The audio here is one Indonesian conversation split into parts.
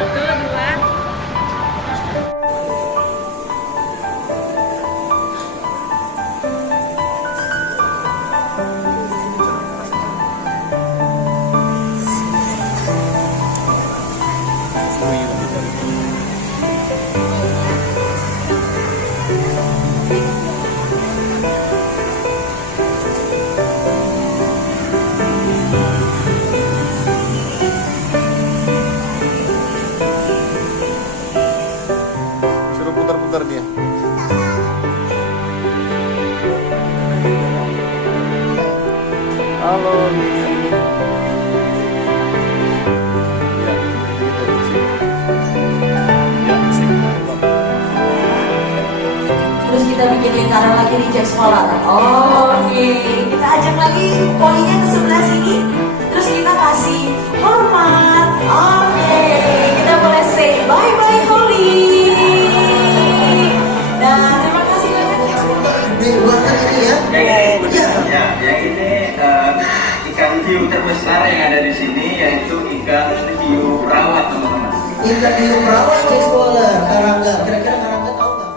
Satu, dua. Suruh putar-putar dia. Halo Li. Ya, gitu sih. Ya, sih. Terus kita bikin lingkaran lagi di Jack Sekolah. Oke, kita ajak lagi polinya ke sebelah sini. Terus kita kasih hormat. Oke, kita boleh say bye bye Holly. Nah, terima kasih banyak. Dibuatkan ini ya. Yang ini ikan hiu terbesar yang ada di sini yaitu ikan hiu rawat, teman-teman. Ikan hiu perawat Jack Scholar, Karangga. Kira-kira Karangga tahu nggak?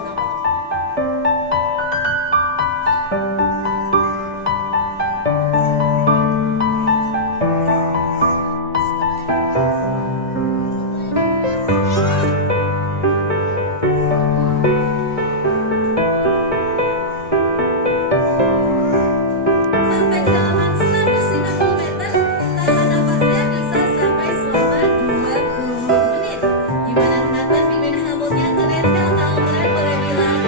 Sampai kedalaman 150 meter, tahan nafasnya bisa sampai selama 20 menit. Gimana teman-teman, pingin Hubble-nya keren kan? Kalau keren boleh bilang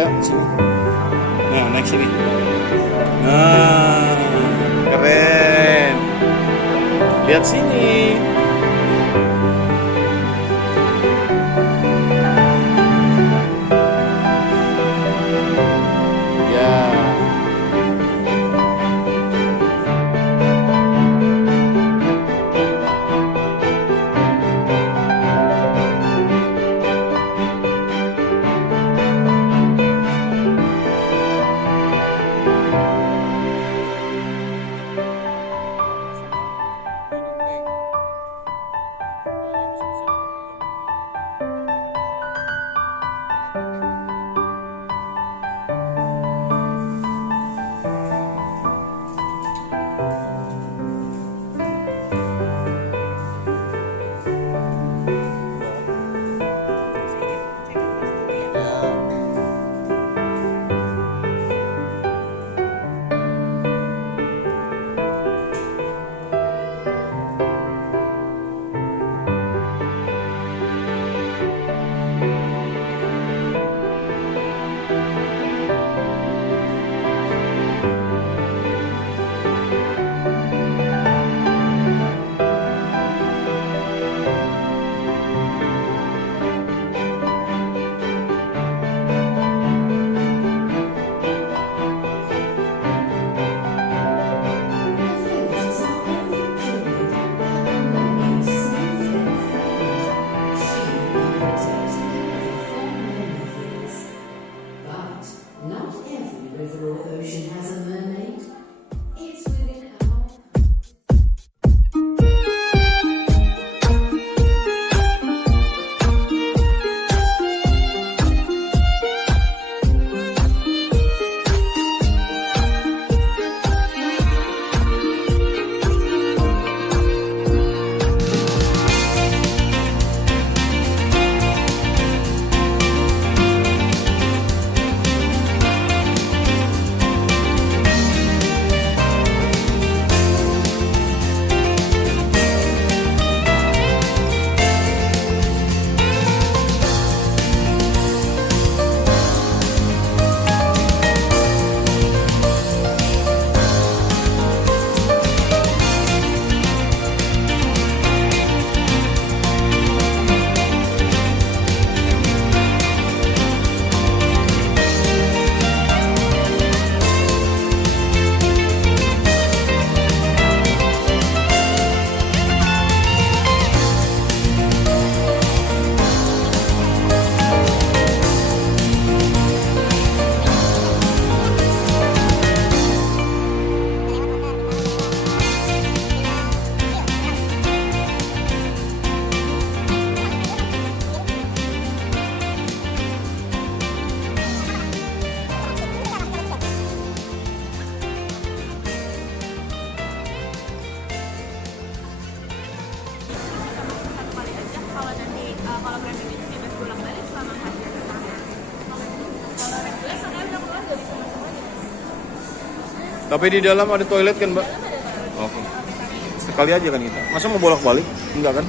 Ayo sini. Nah, naik sini. Nah, keren. Lihat sini. Ya. Tapi di dalam ada toilet kan, Mbak? Oke. Sekali aja kan kita. Masa mau bolak-balik? Enggak kan?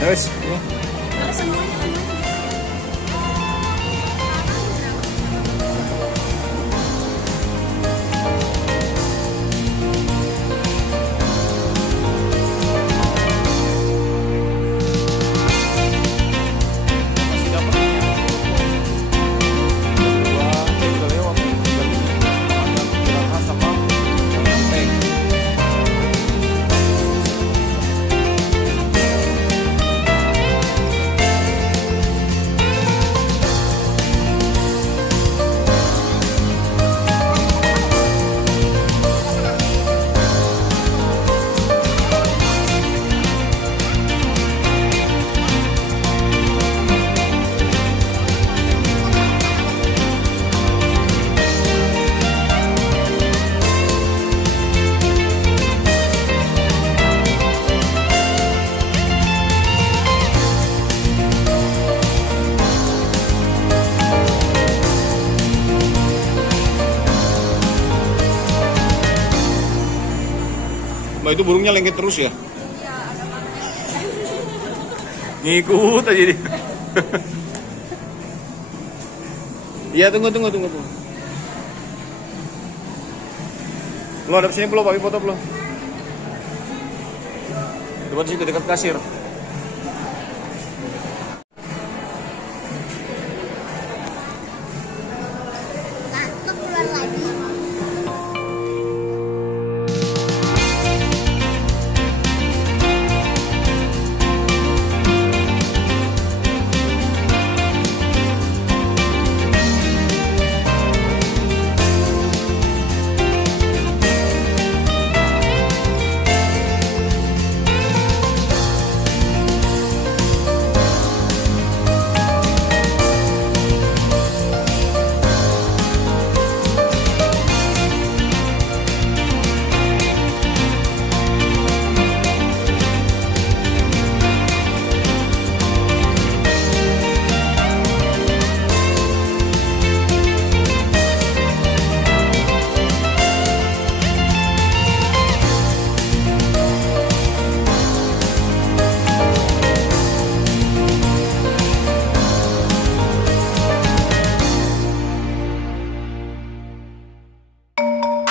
Ya wes, ini. Mbak, itu burungnya lengket terus ya? Ngikut aja dia. Iya, tunggu. Lo ada sini belum, Pak? Foto belum? Depan situ dekat kasir.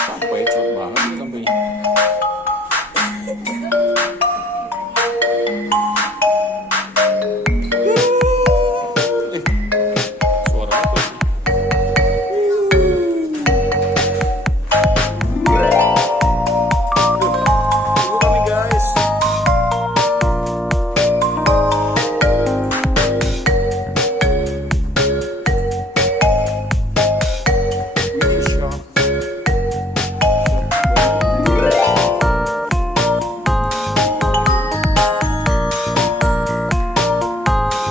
Sampai cepet banget sampai. Suara apa sih? Tunggu kami guys.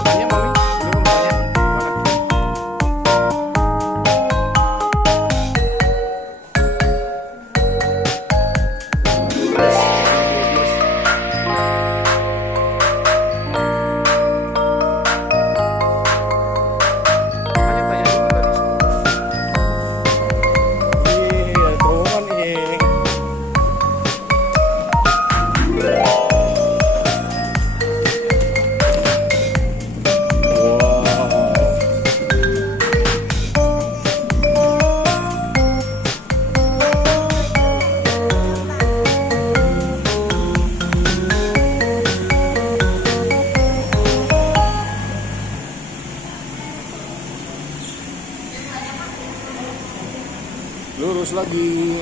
Tanya Mami, ini mau tanya mana? Tanya dulu tadi. Ada terowongan nih. Wow. Lurus lagi.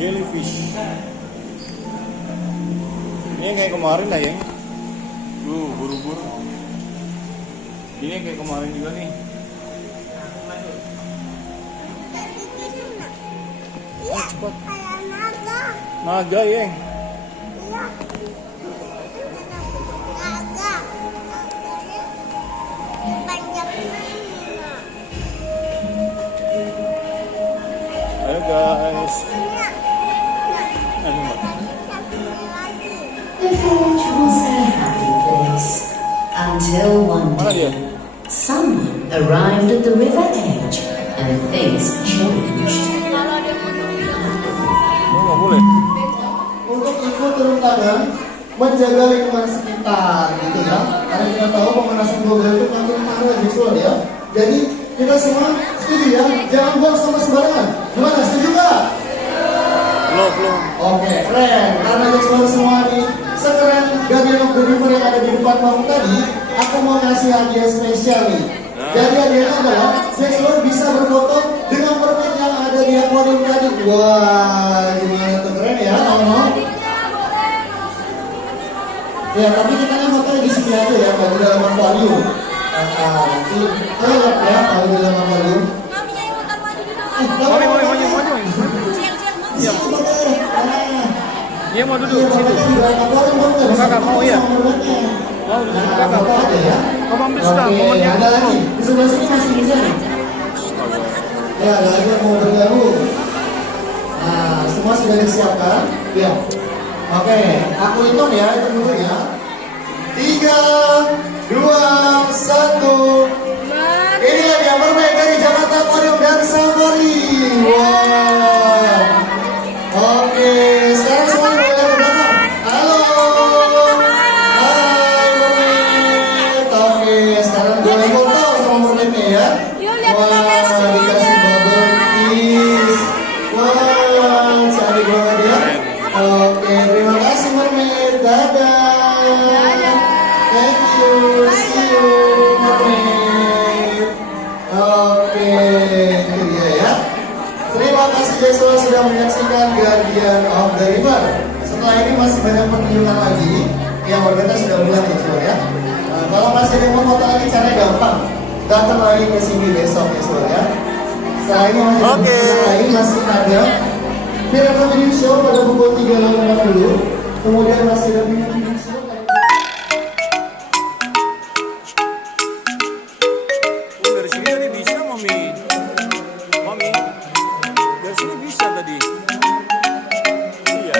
Jellyfish. Ini kayak kemarin lah ya. Buru-buru. Ini kayak kemarin juga nih. Cepat. Naga ya. Terus. Anu, Mbak. The village was a happy place until one Mana dia? day someone arrived at the river edge and things changed. Oh, nggak boleh. Untuk ikut turun tangan menjaga lingkungan sekitar gitu ya. Karena kita tahu pemanasan global itu makin parah seksual ya. Jadi kita semua setuju ya, jangan buang sampah sembarangan. Gimana, setuju nggak? Belum. Oke, keren. Karena seksual semua nih sekeren Guardian of the River yang ada di depan kamu tadi, aku mau kasih hadiah spesial nih. Jadi hadiahnya adalah seksual bisa berfoto dengan permen yang ada di akuarium tadi. Wah, gimana tuh, keren ya, kawan-kawan? Ya, tapi kita kan fotonya di sini aja ya, kalau di dalam akuarium. Nanti lihat ya kalau di dalam akuarium. Maminya ikutan maju di dalam. Maju. Siap. Iya mau duduk di situ. Kakak mau ya? Mau duduk kakak. Kamu ambil sudah Oke, momennya. ada lagi. Di sebelah sini masih bisa nih. Ya, ada lagi yang mau bergabung. Nah, semua sudah disiapkan. Ya. Oke, aku hitung ya, hitung dulu ya. 3, 2, 1. Inilah dia permen dari Jakarta Aquarium dan Safari. Wow. Oke, sekarang semua boleh berbelakang. Halo. Hai permen. Oke, sekarang boleh foto sama permennya ya. Wah, dikasih bubble kiss. Wah, cantik banget ya. Oke, terima kasih mermaid. Dadah. Thank you. See you, mermaid. Oke, itu dia ya. Terima kasih Jesua sudah menyaksikan Guardian of the River. Setelah ini masih banyak pertunjukan lagi. Yang berbeda sudah mulai Jesua ya. Kalau masih ada yang mau foto lagi, caranya gampang. Datang lagi ke sini besok Jesua ya. Setelah ini masih ada pertunjukan lagi, masih ada Film Comedy Show pada pukul 3.40. Kemudian masih ada Film Show. Dari sini tadi bisa, Mami. Dari sini bisa tadi. Iya.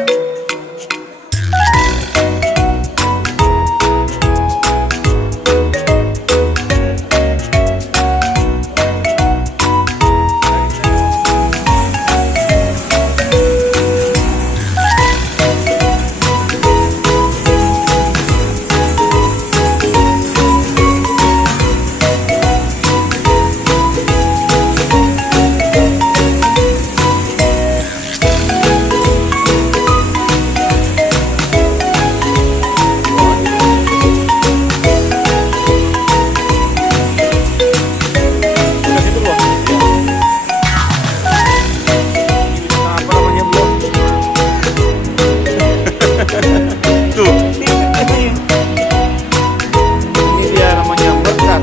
Dekat situ loh. Apa namanya blok? Tuh. Ini dia namanya berkat.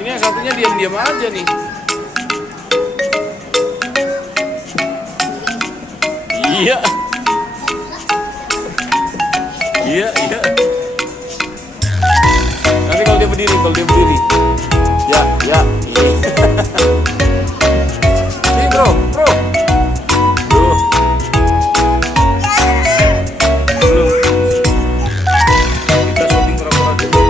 Ini yang satunya diam-diam aja nih. Iya. Iya. Nanti kalau dia berdiri. Ya. Ini bro. Tuh. Belum. Kita syuting pura-pura dulu.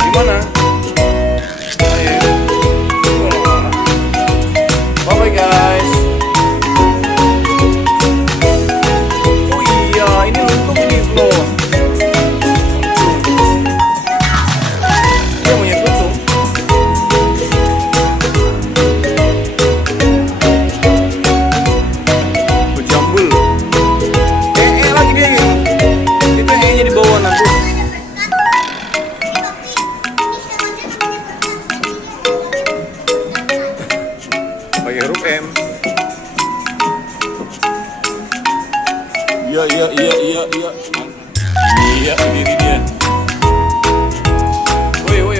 Gimana? Ayo. Bye guys. Oh iya, ini untung ini loh. Dia punya untung. Berjambul. Lagi dia gitu. Itu nya di bawah nanti. Pakai huruf M. Iya. Iya, diri dia. Woi.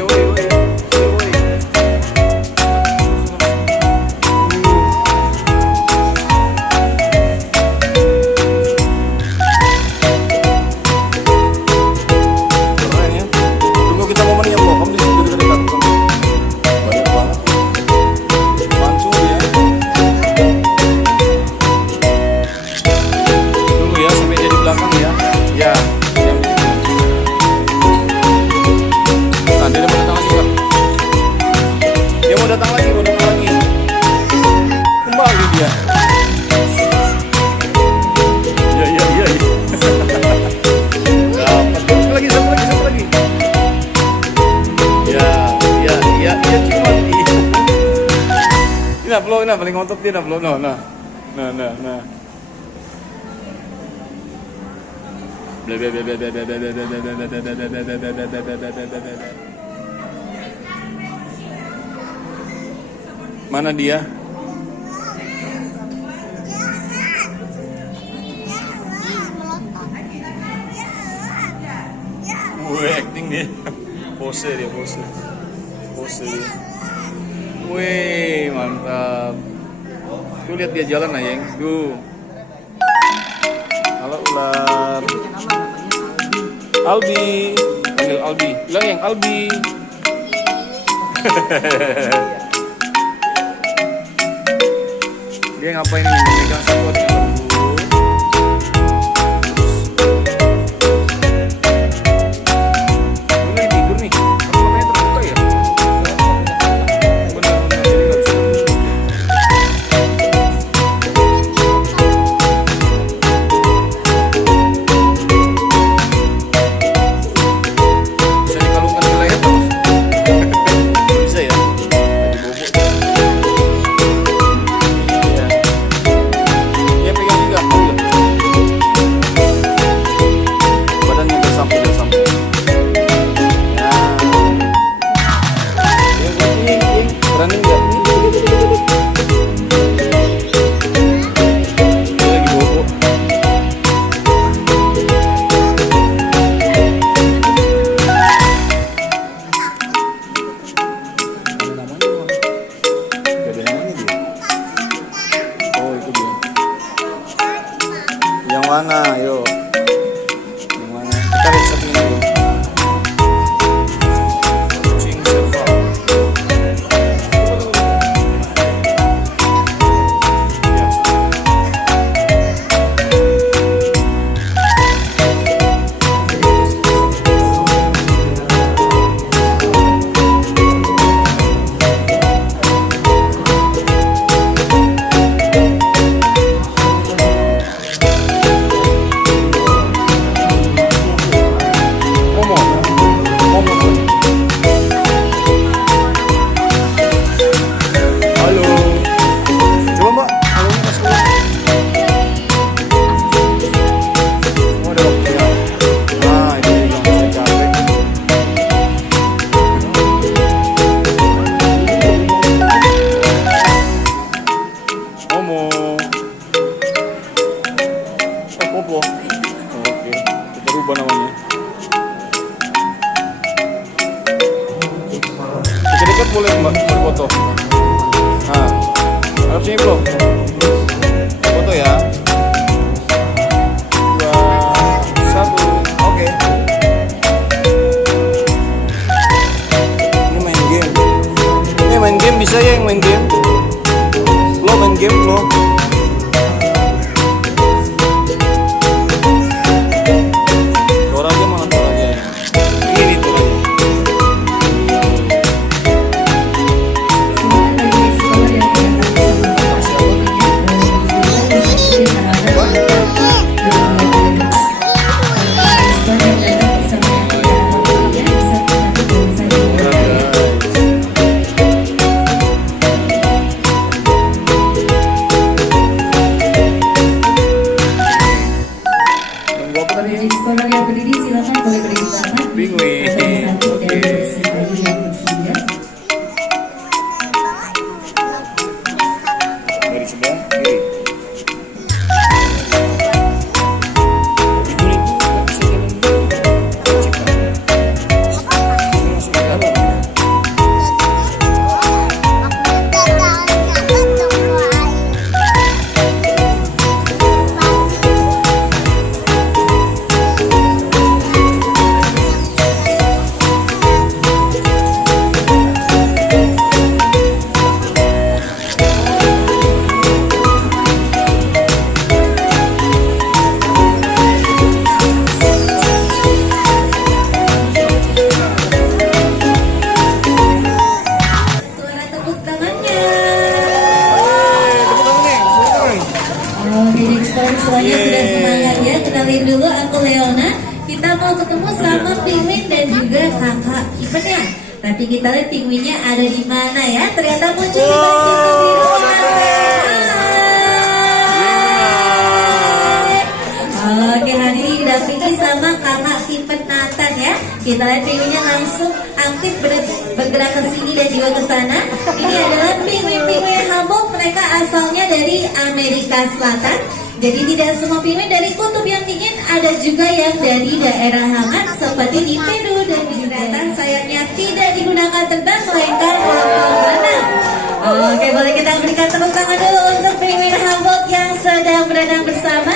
nah paling ngotot dia nah belum nah. Mana dia? Wih, acting dia. Pose dia. Wih, mantap. Tuh lihat dia jalan Ayeng. Tuh. Halo ular. Albi. Panggil Albi. Bilang yang Albi. Dia ngapain ini? Megang sangkutnya. Yang mana? Yuk. Yang mana? Kita lihat satunya dulu. Kucing silver. Oke, kita rubah namanya. Dekat-dekat boleh mbak, foto. Nah, harap sini belum? Foto ya. 2, 1, oke. Ini main game. Ini main game bisa ya yang main game? Lo main game lo. Sekolah yang berdiri silakan boleh berdiri tangan. Dari sebelah kiri. Semuanya sudah semangat ya. Kenalin dulu, aku Leona. Kita mau ketemu sama Pimin dan juga kakak Ipen ya. Tapi kita lihat penguinnya ada di mana ya? Ternyata muncul di balik jasa biru. Oke, hari ini didampingi sama kakak Timpet Nathan ya. Kita lihat penguinnya langsung aktif bergerak ke sini dan juga ke sana. Ini adalah penguin-penguin Humboldt. Mereka asalnya dari Amerika Selatan. Jadi tidak semua penguin dari kutub yang dingin, ada juga yang dari daerah hangat seperti di Peru dan di Yucatan. Sayapnya tidak digunakan terbang melainkan untuk berenang. Oke, boleh kita berikan tepuk tangan dulu untuk penguin Humboldt yang sedang berenang bersama.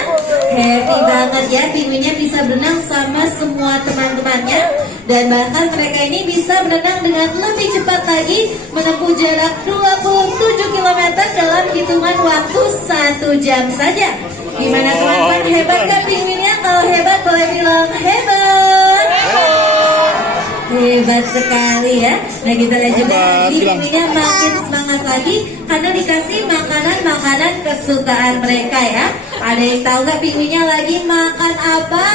Happy banget ya, penguinnya bisa berenang sama semua teman-temannya. Dan bahkan mereka ini bisa berenang dengan lebih cepat lagi, menempuh jarak 27 km dalam hitungan waktu 1 jam saja. Gimana teman-teman, hebat kan penguinnya? Kalau hebat boleh bilang hebat. Hebat sekali ya. Nah, kita lihat juga di penguinnya makin semangat lagi karena dikasih makanan-makanan kesukaan mereka ya. Ada yang tahu nggak penguinnya lagi makan apa?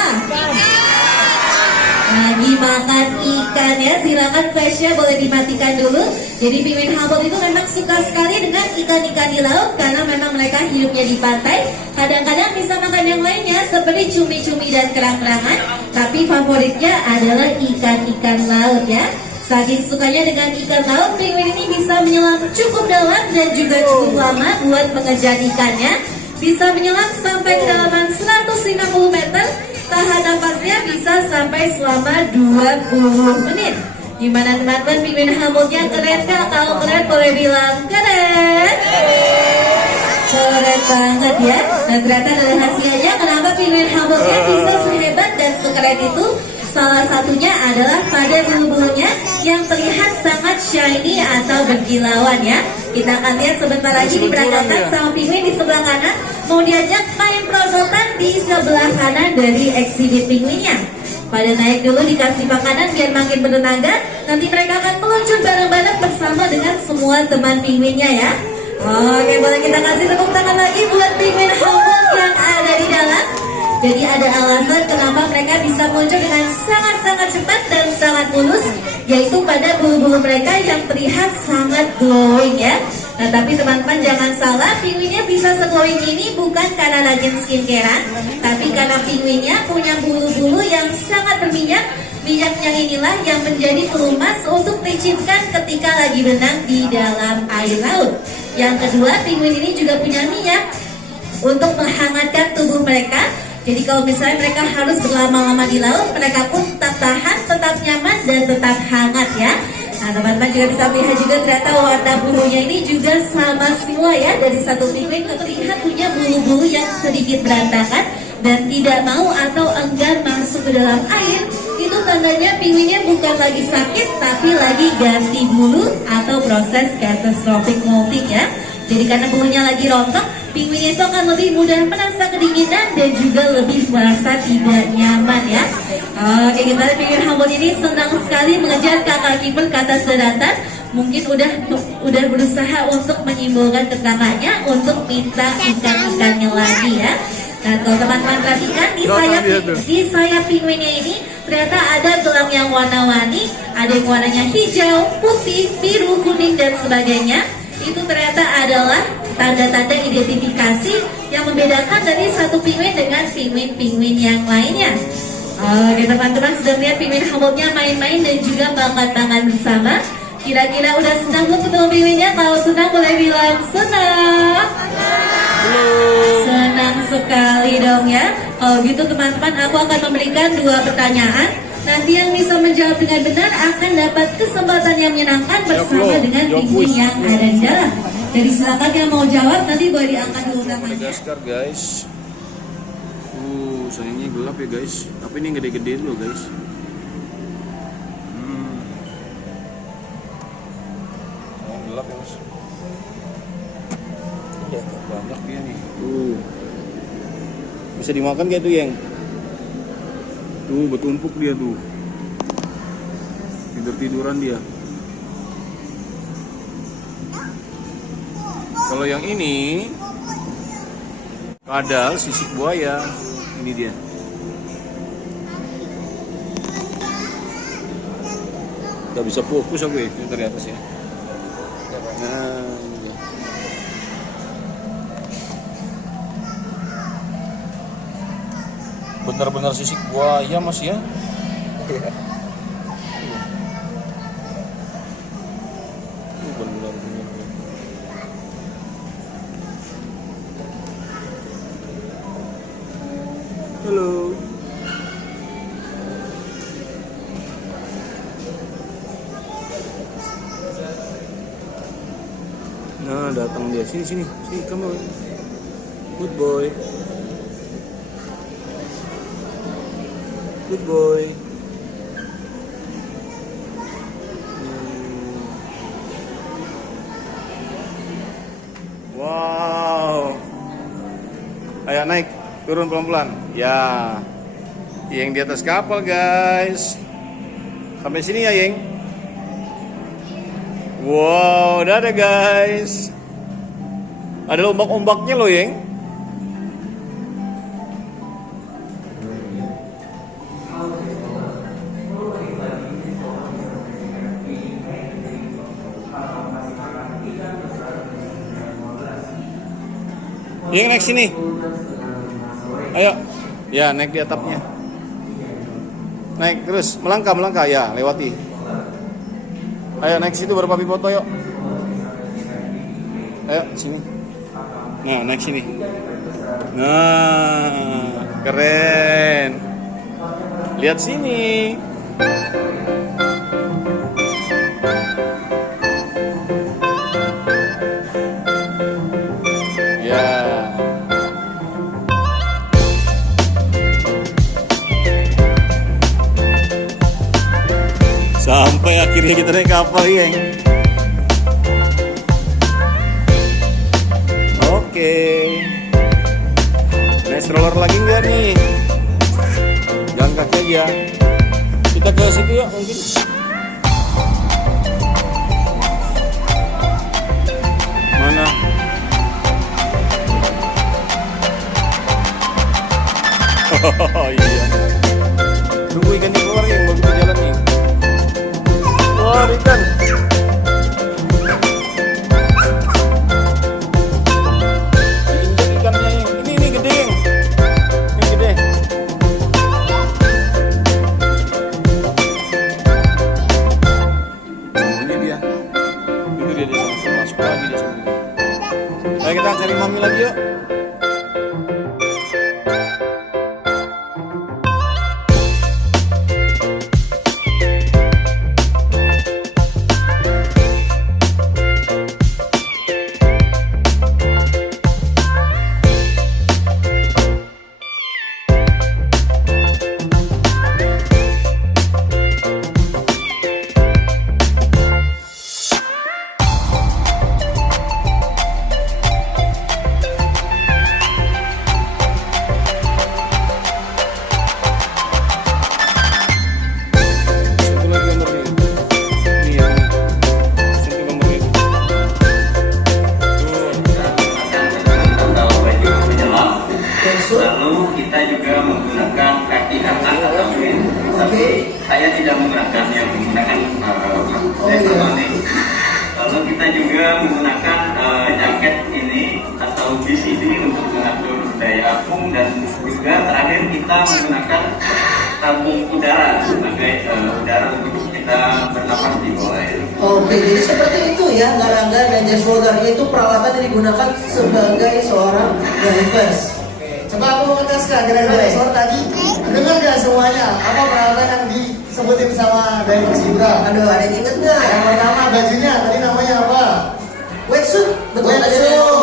Lagi makan ikan ya. Silakan flashnya boleh dimatikan dulu. Jadi penguin Humboldt itu memang suka sekali dengan ikan-ikan di laut karena memang mereka hidupnya di pantai. Kadang-kadang bisa makan yang lainnya seperti cumi-cumi dan kerang-kerangan, tapi favoritnya adalah ikan-ikan laut ya. Saking sukanya dengan ikan laut, penguin ini bisa menyelam cukup dalam dan juga cukup lama buat mengejar ikannya. Bisa menyelam sampai kedalaman 150 meter. Tahan nafasnya bisa sampai selama 20 menit. Gimana teman-teman, penguin Humboldt-nya keren kah? Kalau keren boleh bilang keren. Keren banget ya. Dan ternyata dari hasilnya kenapa penguin Humboldt-nya bisa sehebat dan sekeren itu? Salah satunya adalah pada bulu-bulunya yang terlihat sangat shiny atau berkilauan ya. Kita akan lihat sebentar lagi diberangkatkan sama penguin di sebelah kanan. Mau diajak main perosotan di sebelah kanan dari eksibit penguinnya. Pada naik dulu dikasih makanan biar makin bertenaga. Nanti mereka akan meluncur bareng-bareng bersama dengan semua teman penguinnya ya. Oke, boleh kita kasih tepuk tangan lagi buat penguin Humboldt yang ada di dalam. Jadi ada alasan kenapa mereka bisa muncul dengan sangat-sangat cepat dan sangat mulus, yaitu pada bulu-bulu mereka yang terlihat sangat glowing ya. Nah, tapi teman-teman jangan salah, penguinnya bisa se-glowing ini bukan karena rajin skincarean, tapi karena penguinnya punya bulu-bulu yang sangat berminyak. Minyaknya inilah yang menjadi pelumas untuk dicipkan ketika lagi berenang di dalam air laut. Yang kedua, penguin ini juga punya minyak untuk menghangatkan tubuh mereka. Jadi kalau misalnya mereka harus berlama-lama di laut, mereka pun tetap tahan, tetap nyaman, dan tetap hangat ya. Nah, teman-teman juga bisa melihat juga ternyata warna bulunya ini juga sama semua ya. Dari satu penguin terlihat punya bulu-bulu yang sedikit berantakan dan tidak mau atau enggan masuk ke dalam air. Itu tandanya penguinnya bukan lagi sakit, tapi lagi ganti bulu atau proses catastrophic molting ya. Jadi karena bulunya lagi rontok, penguinnya itu akan lebih mudah merasa kedinginan dan juga lebih merasa tidak nyaman ya. Oke, kita lihat penguin Humboldt ini senang sekali mengejar kakak kiper ke atas daratan. Mungkin udah berusaha untuk menyimpulkan ke kakaknya untuk minta ikan-ikannya lagi ya. Nah, kalau teman-teman perhatikan di sayap penguinnya ini ternyata ada gelang yang warna-warni, ada yang warnanya hijau, putih, biru, kuning dan sebagainya. Itu ternyata adalah tanda-tanda identifikasi yang membedakan dari satu penguin dengan penguin-penguin yang lainnya. Oke, teman-teman sudah melihat penguin Humboldt-nya main-main dan juga makan-makan bersama. Kira-kira udah senang belum ketemu penguinnya? Kalau senang boleh bilang senang. Senang sekali dong ya. Kalau gitu teman-teman, aku akan memberikan 2 pertanyaan. Nanti yang bisa menjawab dengan benar akan dapat kesempatan yang menyenangkan bersama dengan penguin yang ada di dalam. Jadi silakan yang mau jawab nanti boleh diangkat dulu tangannya. Madagaskar guys. Sayangnya gelap ya guys. Tapi ini gede-gede dulu guys. Gelap ya mas. Ya, banyak dia nih. Bisa dimakan kayak tuh yang. Tuh bertumpuk dia tuh. Tidur-tiduran dia. Kalau yang ini kadal sisik buaya. Ini dia. Gak bisa fokus aku itu dari atas ya. Nah, iya. Benar-benar sisik buaya mas ya. Benar-benar. Halo. Nah, datang dia. Sini, kamu. Good boy. Good boy. Wow. Ayo naik, turun pelan-pelan. Ya. Yang di atas kapal, guys. Sampai sini ya, Yeng. Wow, dadah guys. Ada ombak-ombaknya loh, Yeng. Yeng naik sini. Ayo. Ya, naik di atapnya. Naik terus, melangkah ya, lewati. Ayo naik situ baru papi foto yuk. Ayo sini. Nah naik sini. Nah keren. Lihat sini. Ya. Sampai akhirnya kita naik kapal, Yeng. Oke. Naik stroller lagi enggak nih? Jalan kaki aja. Kita ke situ ya mungkin. Mana? Oh iya. Tunggu ikannya keluar ya, baru kita jalan nih. Wah, ikan. Diinjak ikannya. Ini gede, Yeng. Ini gede. Ini dia. Itu dia sama masuk lagi dia sendiri. Ayo kita cari mami lagi yuk. Lalu kita juga menggunakan kaki kanan atau kiri, tapi saya tidak menggunakannya, menggunakan ini. Lalu kita juga menggunakan jaket ini atau BCD untuk mengatur daya apung, dan juga terakhir kita menggunakan tabung udara sebagai udara untuk kita bernapas di bawah air. Oke, jadi seperti itu ya, Garangga dan Jazz Roller itu peralatan yang digunakan sebagai seorang divers. Coba aku mengetaskan kira-kira soal tadi dengar gak semuanya apa peralatan yang disebutin sama divers Ibra? Aduh, ada yang inget gak? Yang pertama bajunya tadi namanya apa? Wetsuit, betul.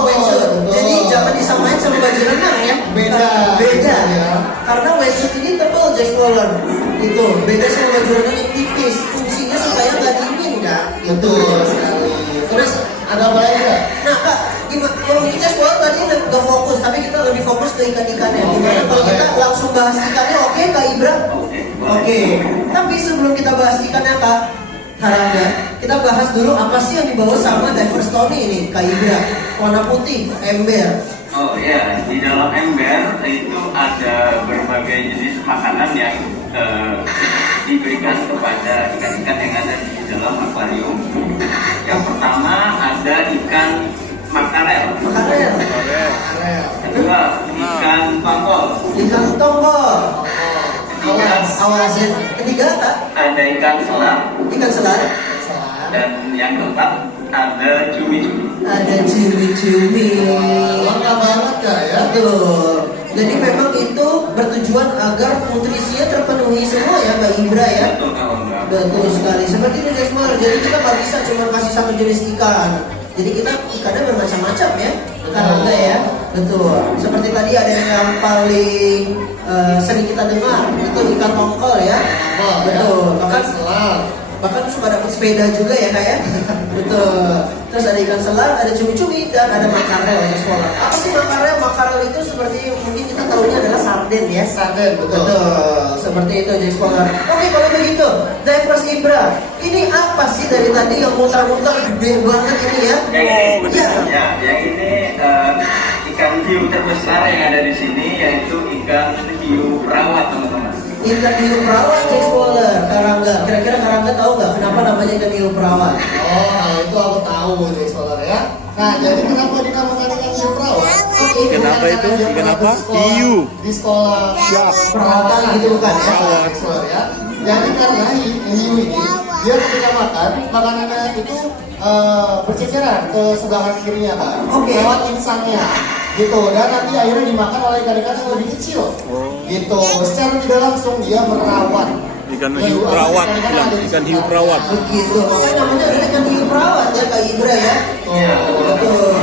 Wetsuit. Jadi jangan disamain sama baju renang ya. Beda ya. Karena wetsuit ini tebal, Jazz Roller. Itu beda sama baju renang yang tipis. Fungsinya supaya nggak dingin kak. Betul sekali. Terus ada apa lagi kak? Nah kak, gimana? Kalau ini Jazz Roller tadi nggak fokus, tapi kita lebih fokus ke ikan-ikannya. Gimana kalau kita langsung bahas ikannya? Oke kak Ibra? Oke. Tapi sebelum kita bahas ikannya kak Harangga, kita bahas dulu apa sih yang dibawa sama Divers Tony ini, Kak Ibra. Warna putih, ember. Oh ya, di dalam ember itu ada berbagai jenis makanan yang diberikan kepada ikan-ikan yang ada di dalam akuarium. Yang pertama ada ikan makarel, Makarel. kedua ikan tongkol, Ikan tongkol. ketiga Awas ya. Ketiga apa? ada ikan selam, Ikan selar. dan yang keempat ada cumi-cumi. Ada cumi-cumi. Lengkap banget kak ya. Betul. Jadi memang itu bertujuan agar nutrisinya terpenuhi semua ya Mbak Ibra ya. Betul kawan. Betul sekali. Seperti itu Jasmine. Jadi kita nggak bisa cuma kasih satu jenis ikan. Jadi kita ikannya bermacam-macam ya. Karangga ya. Betul. Seperti tadi ada yang paling sering kita dengar itu ikan tongkol ya. Betul. Bahkan suka dapat sepeda juga ya kak ya. Betul. Terus ada ikan selam, ada cumi-cumi, dan ada makarel ya sekolah. Apa sih makarel? Makarel itu seperti mungkin kita tahunya adalah sarden ya. Sarden, betul. Seperti itu jadi sekolah. Oke kalau begitu, Divers Ibra, ini apa sih dari tadi yang muter-muter gede banget ini ya? Yang ini ikan hiu terbesar yang ada di sini yaitu ikan hiu perawat teman-teman. Ikan hiu perawat Jack Spoiler, Karangga. Kira-kira Karangga tahu nggak kenapa namanya ikan hiu perawat? Oh, nah itu aku tahu Jack Spoiler ya. Nah, jadi kenapa dinamakan ikan hiu perawat? Oke. Kenapa itu? Ikan apa? Hiu. Di sekolah Perawatan gitu bukan ya? Jack Spoiler ya. Jadi karena hiu ini dia ketika makan, makanannya itu berceceran ke sebelah kirinya kan, Oke. lewat insangnya gitu, dan nanti akhirnya dimakan oleh ikan-ikan yang lebih kecil gitu. Secara tidak langsung dia merawat Ikan hiu perawat, ikan hiu perawat. Begitu. Makanya namanya adalah ikan hiu perawat ya Kak Ibra ya. Betul.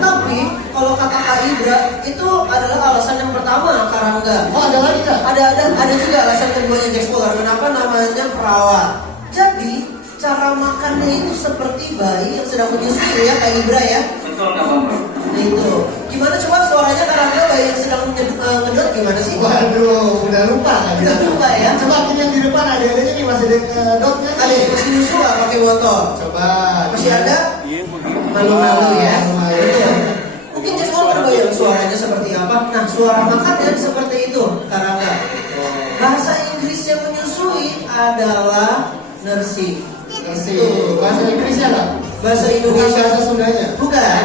Tapi kalau kata Kak Ibra itu adalah alasan yang pertama Karangga. Oh, ada lagi kan? Ada juga alasan keduanya Jack Spoiler. Kenapa namanya perawat? Jadi cara makannya itu seperti bayi yang sedang menyusui ya Kak Ibra ya. Betul kawan. Nah itu. Gimana coba suaranya Karangga bayi yang sedang ngedot gimana sih? Waduh, udah lupa kan? Udah lupa ya. Coba yang di depan ada-adanya nih masih ada dotnya Ada yang masih nyusu nggak pakai botol? Coba. Masih ada? Iya begitu. Malu-malu ya. Malu-malu. Betul. Mungkin Jack Spoiler terbayang suaranya seperti apa? Nah suara makannya seperti itu Karangga. Bahasa Inggris yang menyusui adalah nursing. Kasih bahasa Inggrisnya lah. Bahasa Bukan Indonesia bahasa Sundanya. bukan.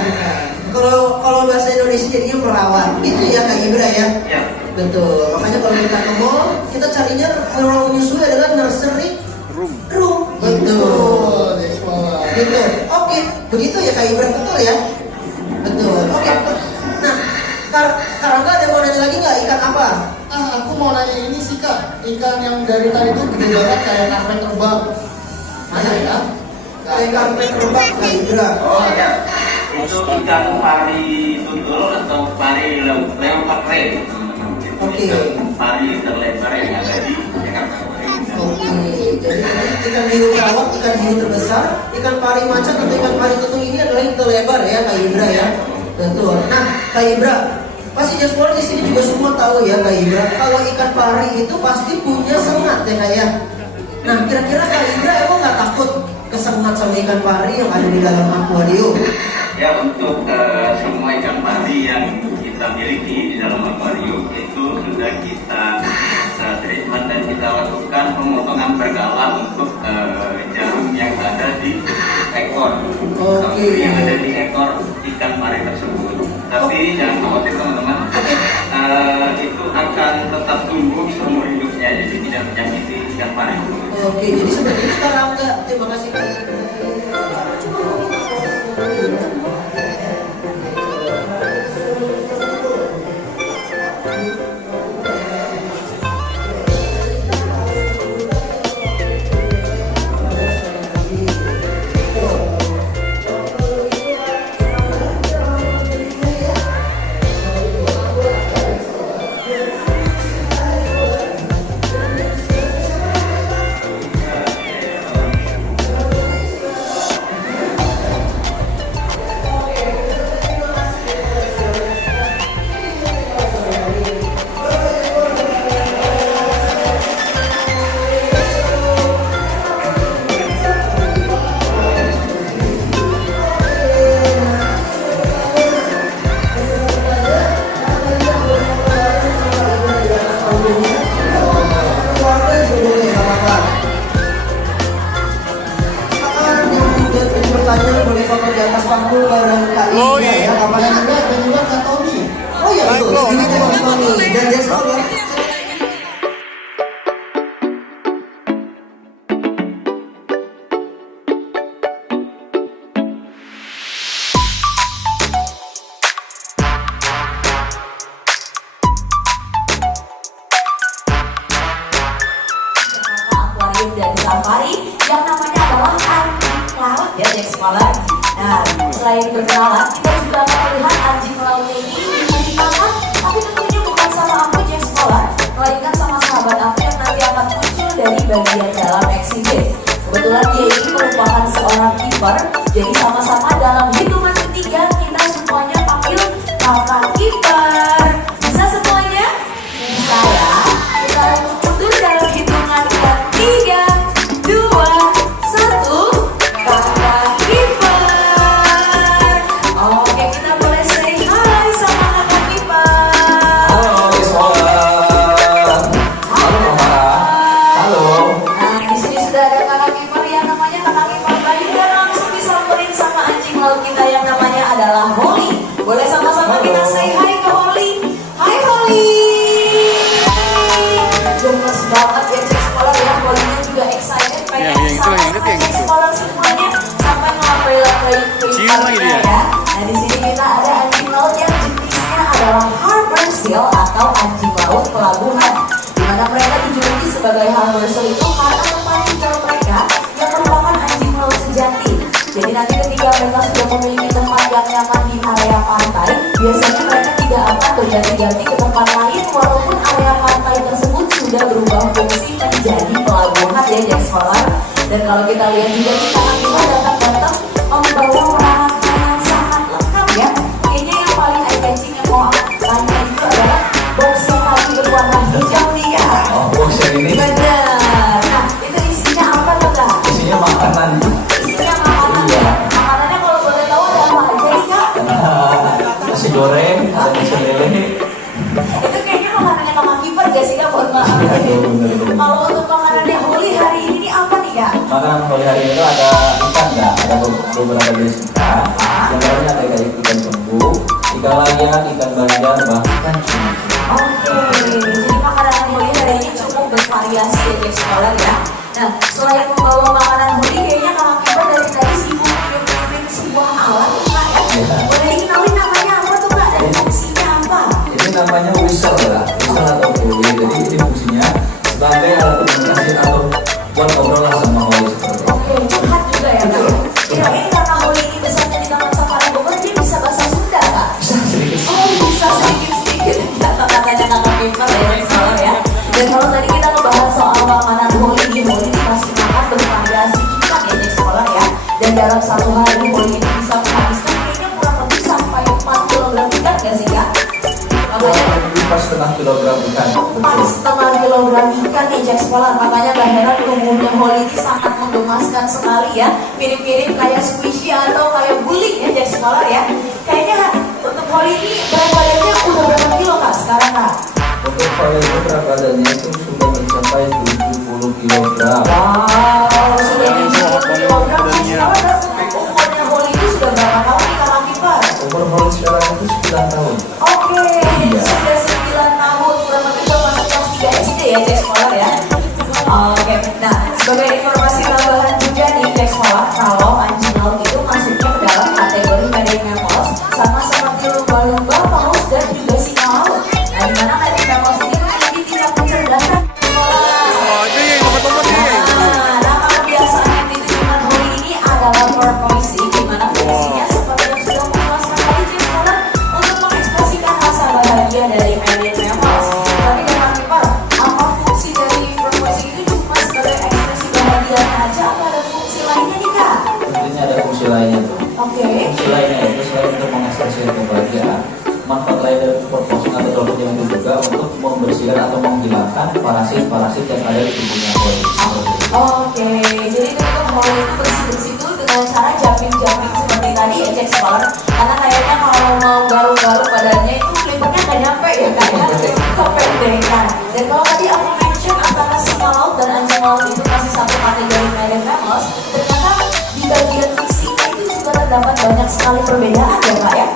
Kalau bahasa Indonesia jadinya perawat. Itu ya Kak Ibra ya. Ya. Betul. Makanya kalau kita ke mall, kita carinya ruang menyusui adalah nursery Room. room. Betul, Jack Spoiler. Gitu. Oke, begitu ya Kak Ibra, betul ya? Betul. Oke. Nah, Karangga ada mau nanya lagi nggak ikan apa? Aku mau nanya ini sih kak, ikan yang dari tadi itu gede banget kayak karpet terbang. Mana ya? Kayak karpet terbang Kak Ibra. Oh ya, itu ikan pari tutul atau pari leopard red teman-teman. Itu Oke. ikan pari terlebar yang ada di Jakarta. Oke, jadi ini ikan hiu perawat, ikan hiu terbesar, ikan pari macan atau ikan pari tutul ini adalah yang terlebar ya Kak Ibra ya. Betul. Nah, Kak Ibra, pasti Jasmine di sini juga semua tahu ya Kak Ibra, kalau ikan pari itu pasti punya sengat ya Kak ya. Nah, kira-kira Kak Ibra emang nggak takut kesengat sama ikan pari yang ada di dalam akuarium? Ya, untuk semua ikan pari yang kita miliki di dalam akuarium itu sudah kita treatment dan kita lakukan pemotongan berkala untuk jarum yang ada di ekor. Oke. Yang ada di ekor ikan pari tersebut. Tapi jangan khawatir teman-teman, itu akan tetap tumbuh seumur hidupnya, jadi tidak menyakiti ikan pari. Oke, jadi seperti itu Karangga. Terima kasih Kak Ibra. Aquarium dan Safari yang namanya adalah anjing laut ya Jack Scholar. Nah, selain berkenalan, kita juga akan melihat anjing laut ini diberi makan, tapi tentunya bukan sama aku Jack Scholar, melainkan sama sahabat aku yang nanti akan muncul dari bagian dalam exhibit. Kebetulan dia ini merupakan seorang kiper, jadi sama-sama dalam hitungan ketiga kita semuanya panggil kakak kiper. Bisa semuanya? Bisa ya. Kita mundur dalam hitungan ketiga, 2, 1, kakak kiper. Oke, kita boleh say hi sama kakak kiper. Halo, Scholar. Halo, Mama. Halo. Nah, di sini sudah ada kakak kiper yang namanya kakak kiper Bayu dan langsung disamperin sama anjing laut kita yang namanya adalah Holly. Boleh sama-sama kita say hi ke Holly. Hai Holly. Gemes banget ya Jack Scholar ya. Holly-nya juga excited pengen Ya, yang itu, sama yang itu, yang Jack itu. Scholar semuanya sampai ngelambai-lambai Cium lagi dia. ya. Nah di sini kita ada anjing laut yang jenisnya adalah Harbor Seal atau anjing laut pelabuhan. Dimana mereka dijuluki sebagai Harbor Seal itu karena tempat tinggal mereka yang merupakan anjing laut sejati. Jadi nanti ketika mereka sudah memiliki tempat yang nyaman di area pantai, biasanya mereka tidak akan berganti-ganti ke tempat lain walaupun area pantai tersebut sudah berubah fungsi menjadi pelabuhan ya Jack Scholar. Dan kalau kita lihat juga kita akan datang-datang membawa peralatan yang sangat lengkap ya. Kayaknya yang paling eye-catching yang mau aku tanya itu adalah box yang tadi berwarna hijau nih ya. Oh, box yang ini Benar. Nah, itu isinya apa tuh Kak? isinya makanan. Isinya makanan. Iya. Makanannya kalau boleh tahu ada apa aja nih Kak? Nasi goreng, ada pecel lele. Itu kayaknya makanannya kakak kiper gak sih Kak? Mohon maaf. Bener. Kalau untuk makanannya Holly hari ini apa nih Kak? Makanan hari ini ada ikan nggak? Ada beberapa jenis ikan. Yang lainnya ada kayak ikan cembu, ikan layan, ikan banjar, bahkan cumi. Oke, jadi makanan Holly hari ini cukup bervariasi ya Jack Scholar ya. Nah, selain membawa makanan Holly, kayaknya kakak kiper dari tadi sibuk mimpin sebuah alat tuh Kak ya. Boleh dikenalin namanya apa tuh Kak? Dan fungsinya apa? Ini namanya whistle ya, whistle atau buli. Jadi ini fungsinya sebagai alat komunikasi atau buat obrolan sama Holly seperti itu. Oke, curhat juga ya Kak. Kirain karena Holly ini besarnya di Taman Safari Bogor, dia bisa bahasa Sunda Kak? Bisa sedikit. Oh, bisa sedikit-sedikit. Kata-katanya kakak kiper ya Jack Scholar ya. Dan kalau tadi kita ngebahas soal makanan Holly dikasih makan bervariasi ikan ya Jack Scholar ya. Dan dalam satu hari Holly ini bisa menghabiskan kayaknya kurang lebih sampai 4 kilogram ikan gak sih Kak? Makanya Lebih pas setengah kilogram ikan. 4,5 kilogram ikan nih Jack Scholar. Makanya gak heran tubuhnya Holly ini sangat menggemaskan sekali ya. Mirip-mirip kayak squishy atau kayak bully ya Jack Scholar ya. Kayaknya untuk Holly ini berat badannya udah berapa kilo Kak sekarang Kak? Untuk Holly itu berat badannya itu sudah mencapai 70 kilogram. Wow, sudah 70 kilogram Jack Scholar. Dan untuk umurnya Holly itu sudah berapa tahun nih kakak kiper? Umur Holly sekarang itu 9 tahun. Oke, Iya. sudah 9 tahun, kurang lebih masuk kelas 3 SD ya Jack Scholar ya. Oke, nah sebagai informasi tambahan juga nih Jack Scholar, kalau anjing laut itu masuknya ke dalam kategori marine mammals sama seperti lumba-lumba, paus dan juga singa laut. Nah dimana marine mammals ini memiliki tingkat kecerdasan. Oh, itu yang lompat-lompat nih. Nah, nama kebiasaan yang diterima Holly ini adalah porpoising, dimana fungsinya seperti yang sudah menjelaskan tadi Jack Scholar untuk mengekspresikan rasa bahagia dari marine mammals. Tapi kakak kiper, apa fungsi dari porpoising itu cuma sebagai ekspresi bahagia aja atau ada fungsi lainnya nih Kak? Tentunya ada fungsi lainnya tuh. Oke. Fungsi lainnya itu selain untuk mengekspresikan kebahagiaan, manfaat lain dari porpoising atau dolphin itu juga untuk membersihkan atau menghilangkan parasit-parasit yang ada di tubuhnya Holly. Seperti itu. Oke, jadi untuk Holly itu bersih-bersih itu dengan cara jumping-jumping seperti tadi ya Jack Scholar. Karena kayaknya kalau mau garuk-garuk badannya itu flippernya nggak nyampe ya Kak ya, kependekan. Dan kalau tadi aku mention antara singa laut dan anjing laut itu masih satu kategori marine mammals, ternyata di bagian fisiknya itu juga terdapat banyak sekali perbedaan ya Kak ya.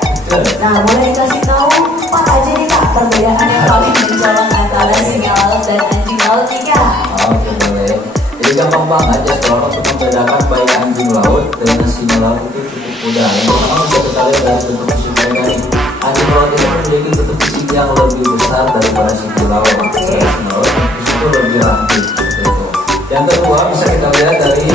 Nah, boleh dikasih tahu 4 aja nih Kak perbedaan yang paling mencolok antara singa laut dan anjing laut nih Kak. Oke, boleh. Jadi gampang banget ya kalau untuk membedakan baik anjing laut dengan singa laut itu cukup mudah. Yang pertama bisa kita lihat dari bentuk fisik mereka nih. Anjing laut itu memiliki bentuk fisik yang lebih besar daripada singa laut. Singa laut itu lebih ramping. Gitu. Yang kedua bisa kita lihat dari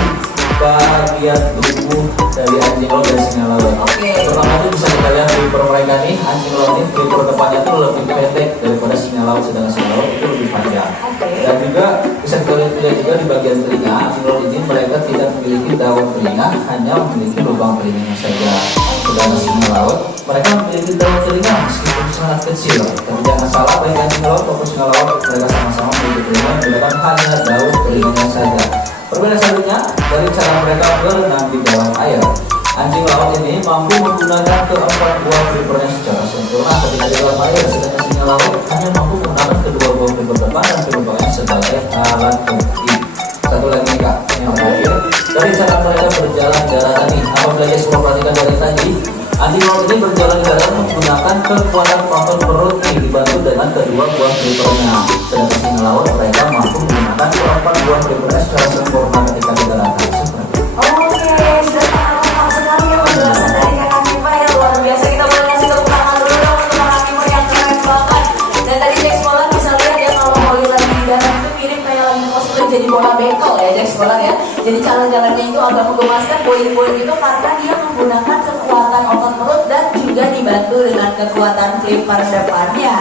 bagian tubuh dari anjing laut dan singa laut. Pertama itu bisa kita lihat flipper mereka nih, anjing laut ini flipper depannya itu lebih pendek daripada singa laut, sedangkan singa laut itu lebih panjang. Dan juga bisa kita lihat juga di bagian telinga, anjing laut ini mereka tidak memiliki daun telinga, hanya memiliki lubang telinganya saja. Sedangkan singa laut mereka memiliki daun telinga meskipun sangat kecil. Tapi jangan salah, baik anjing laut maupun singa laut mereka sama-sama memiliki telinga yang menggunakan hanya daun telinganya saja. Perbedaan selanjutnya dari cara mereka berenang di dalam air. Anjing laut ini mampu menggunakan keempat buah flippernya secara sempurna ketika di dalam air, sedangkan singa laut hanya mampu menggunakan kedua buah flipper depan dan kedua belakangnya sebagai alat bukti. Satu lagi nih kak, yang terakhir dari cara mereka berjalan di daratan nih. Apabila dia semua perhatikan dari tadi, anjing laut ini berjalan di darat menggunakan kekuatan otot perut nih, dibantu dengan kedua buah flippernya. Sedangkan singa laut mereka mampu menggunakan keempat buah flippernya secara sempurna ketika di daratan. Oke, sudah sangat lengkap sekali ya penjelasan dari kakak Kiper ya, luar biasa. Kita boleh kasih tepuk tangan dulu dong untuk kakak Kiper yang keren banget. Dan tadi Jack Scholar bisa lihat ya kalau Holly lagi di dalam itu mirip kayak lagi cosplay jadi bola bekel ya Jack Scholar ya. Jadi jalan-jalannya itu agak menggemaskan, poin-poin itu karena dia menggunakan kekuatan otot perut dan juga dibantu dengan kekuatan flipper depannya.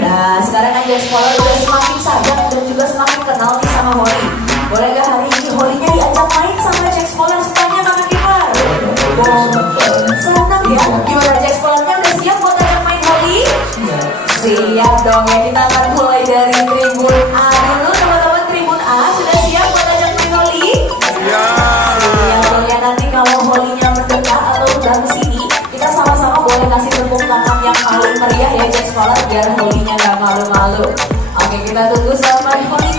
Nah sekarang kan Jack Scholar udah semakin sadar dan juga semakin kenal nih sama Holly. Boleh gak hari ini Holly-nya diajak main sama Jack Scholar semuanya kakak Kiper? Senang ya? Gimana Jack Scholar-nya udah siap buat ajak main Holly? Siap dong ya, kita akan mulai dari tribun A dulu. Teman-teman tribun A sudah siap buat ajak main Holly? Siap dong ya, nanti kalau Holly-nya mendekat atau udah kesini, kita sama-sama boleh kasih tepuk tangan yang paling meriah ya Jack Scholar biar Holly-nya gak malu-malu. Oke, kita tunggu sama Holly